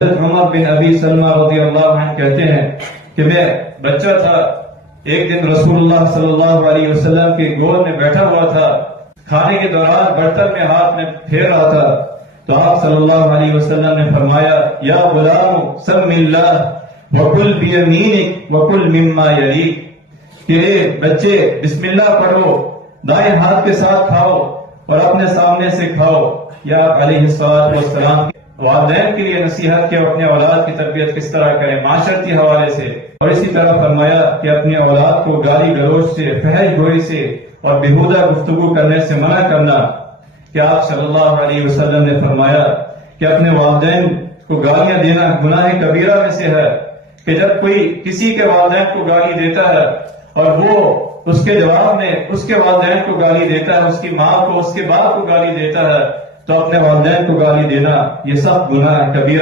उमर बिन अबी सलमा रज़ियल्लाहु अन्हु कहते हैं कि मैं बच्चा था, एक दिन रसूलुल्लाह सल्लल्लाहु अलैहि वसल्लम के गोद में बैठा हुआ था। खाने के दौरान बर्तन में हाथ में फेर रहा था तो आप सल्लल्लाहु अलैहि वसल्लम ने फरमाया, या गुलाम सम्मिल्लाह वकुल बियमीनिक वकुल मिम्मा यलीक, कि बच्चे बिस्मिल्लाह पढ़ो, दाएं हाथ के साथ खाओ और अपने सामने से खाओ। या अलैहिस्सलातु वस्सलाम वालिदैन के लिए नसीहत के अपने औलाद की तरबियत किस तरह करें माशरती हवाले से, और इसी तरह फरमाया कि अपने औलाद को गाली गलौज से, फहश गोई से और बेहुदा गुफ्तगू करने से मना करना। कि आप सल्लल्लाहु अलैहि वसल्लम ने फरमाया कि अपने वालिदैन को गालियां देना गुनाह कबीरा में से है, कि जब कोई किसी के वालिदैन को गाली देता है और वो उसके जवाब में उसके वालिदैन को गाली देता है, उसकी माँ को, उसके बाप को गाली देता है, तो अपने वालिदैन को गाली देना ये सब गुनाह कबीरा